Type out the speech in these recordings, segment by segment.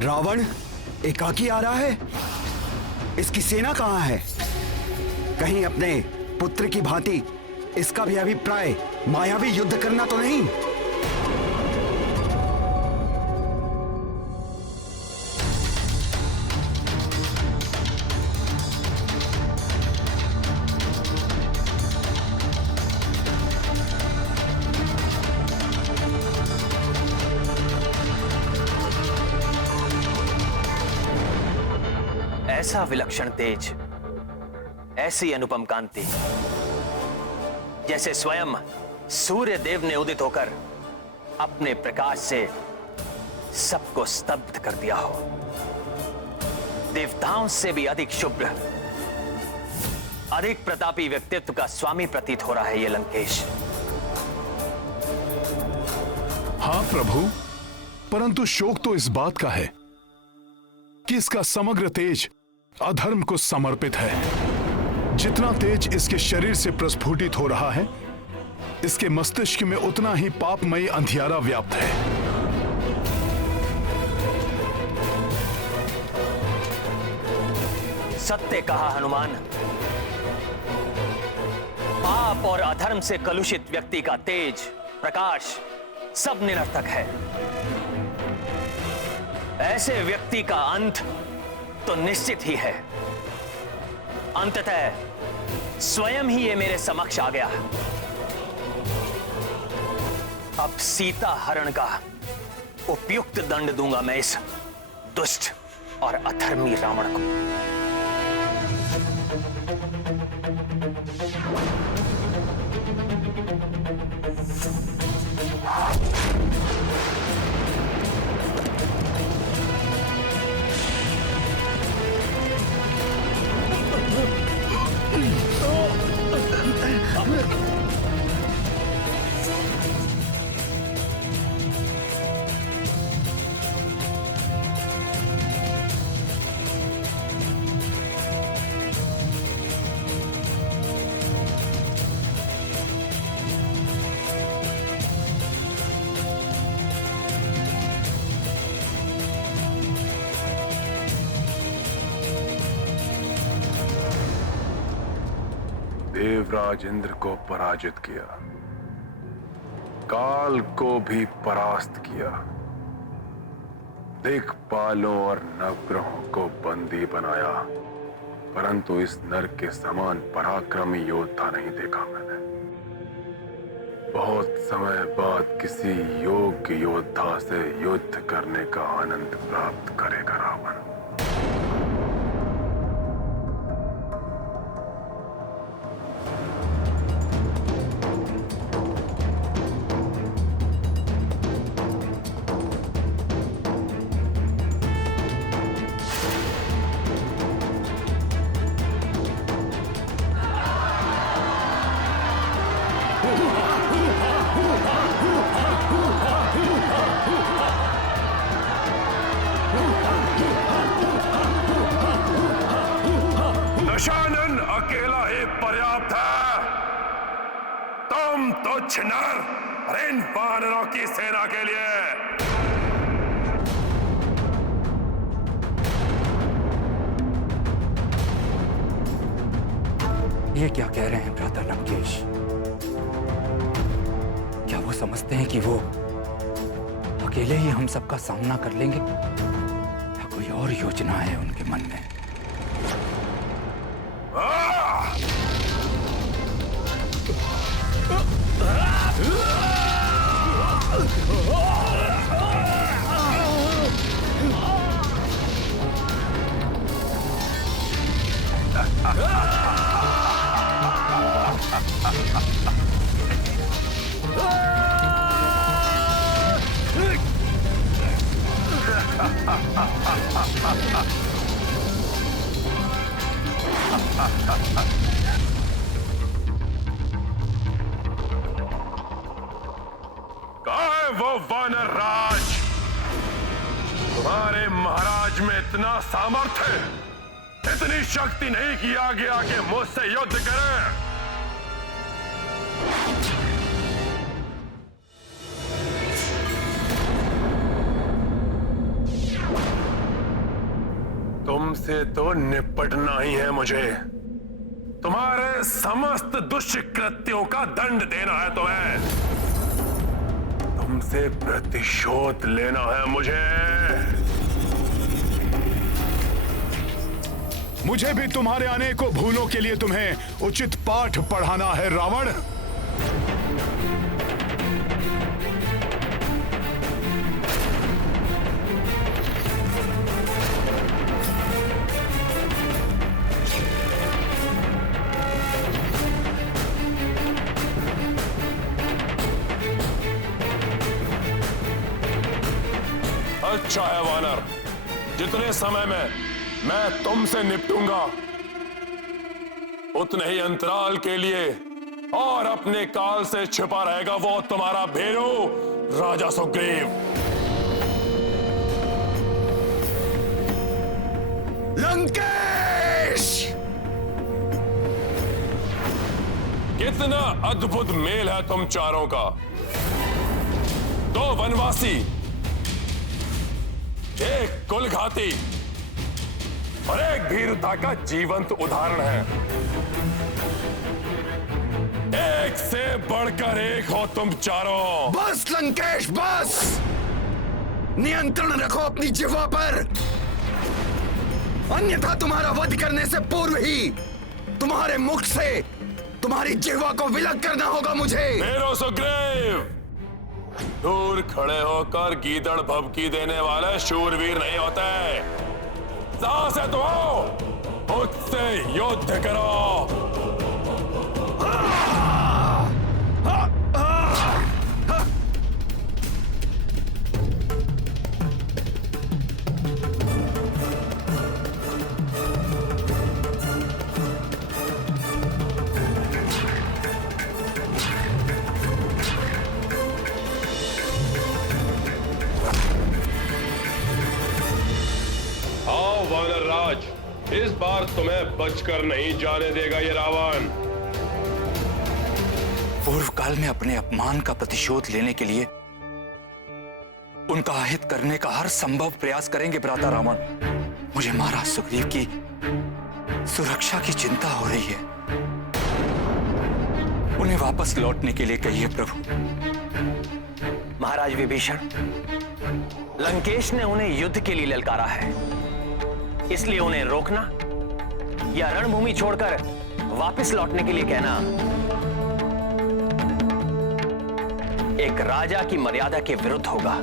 रावण एकाकी आ रहा है। इसकी सेना कहां है? कहीं अपने पुत्र की भांति इसका भी अभिप्राय मायावी युद्ध करना तो नहीं? ऐसा विलक्षण तेज, ऐसी अनुपम कांति, जैसे स्वयं सूर्य देव ने उदित होकर अपने प्रकाश से सबको स्तब्ध कर दिया हो। देवताओं से भी अधिक शुभ्र, अधिक प्रतापी व्यक्तित्व का स्वामी प्रतीत हो रहा है ये लंकेश। हाँ प्रभु, परंतु शोक तो इस बात का है कि इसका समग्र तेज अधर्म को समर्पित है। जितना तेज इसके शरीर से प्रस्फुटित हो रहा है, इसके मस्तिष्क में उतना ही पापमयी अंधियारा व्याप्त है। सत्य कहा हनुमान। पाप और अधर्म से कलुषित व्यक्ति का तेज, प्रकाश सब निरर्थक है। ऐसे व्यक्ति का अंत तो निश्चित ही है। अंततः स्वयं ही ये मेरे समक्ष आ गया। अब सीता हरण का उपयुक्त दंड दूंगा मैं इस दुष्ट और अधर्मी रावण को। देवराज इंद्र को पराजित किया, काल को भी परास्त किया, दिक्पालों और नवग्रहों को बंदी बनाया, परंतु इस नर के समान पराक्रमी योद्धा नहीं देखा मैंने। बहुत समय बाद किसी योग्य योद्धा से युद्ध करने का आनंद प्राप्त करेगा रावण। दशानन अकेला ही पर्याप्त है। तुम तुच्छ नर इन वानरों की सेना के लिए। ये क्या कह रहे हैं भ्राता लंकेश? क्या वो समझते हैं कि वो अकेले ही हम सबका सामना कर लेंगे, या कोई और योजना है उनके मन में? वो वानर राज, तुम्हारे महाराज में इतना सामर्थ्य, इतनी शक्ति नहीं कि आगे आके मुझसे युद्ध करें। तुमसे तो निपटना ही है मुझे। तुम्हारे समस्त दुष्कृत्यों का दंड देना है तुम्हें। तुमसे प्रतिशोध लेना है मुझे। मुझे भी तुम्हारे अनेकों भूलों के लिए तुम्हें उचित पाठ पढ़ाना है रावण। अच्छा है वानर, जितने समय में मैं तुमसे निपटूंगा उतने ही अंतराल के लिए और अपने काल से छिपा रहेगा वो तुम्हारा भेरू राजा सुग्रीव। लंकेश! कितना अद्भुत मेल है तुम चारों का। दो वनवासी, एक कुलघाती और एक भीरुता का जीवंत उदाहरण है। एक से बढ़कर एक हो तुम चारों। बस लंकेश बस! नियंत्रण रखो अपनी जिह्वा पर, अन्यथा तुम्हारा वध करने से पूर्व ही तुम्हारे मुख से तुम्हारी जिह्वा को विलग करना होगा मुझे। मेरो सुग्रीव, दूर खड़े होकर गीदड़ भभकी देने वाले शूरवीर नहीं होते। साहस है तो आओ, मुझसे युद्ध करो। वानर राज, इस बार तुम्हें बचकर नहीं जाने देगा ये रावण। पूर्व काल में अपने अपमान का प्रतिशोध लेने के लिए उनका अहित करने का हर संभव प्रयास करेंगे भ्राता रावण। मुझे महाराज सुग्रीव की सुरक्षा की चिंता हो रही है। उन्हें वापस लौटने के लिए कहिए प्रभु। महाराज विभीषण, लंकेश ने उन्हें युद्ध के लिए ललकारा है, इसलिए उन्हें रोकना या रणभूमि छोड़कर वापस लौटने के लिए कहना एक राजा की मर्यादा के विरुद्ध होगा।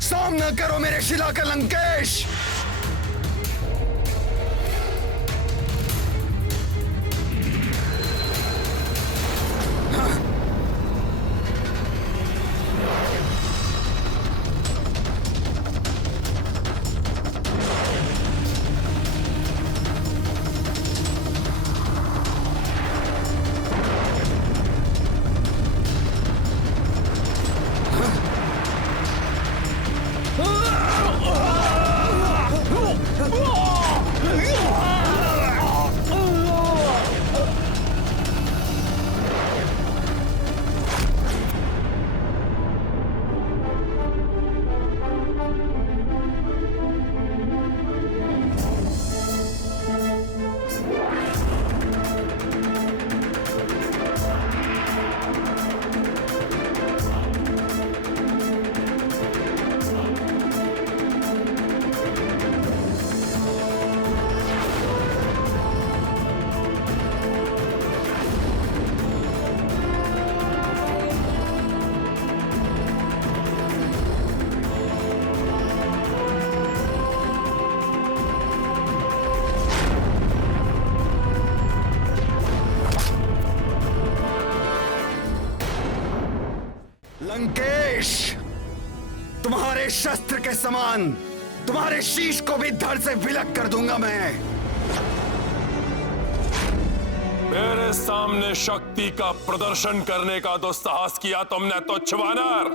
सामना करो मेरे शिला का लंकेश। के शस्त्र के समान तुम्हारे शीश को भी धड़ से विलग कर दूंगा मैं। मेरे सामने शक्ति का प्रदर्शन करने का दुस्साहस किया तुमने तुच्छ वानर।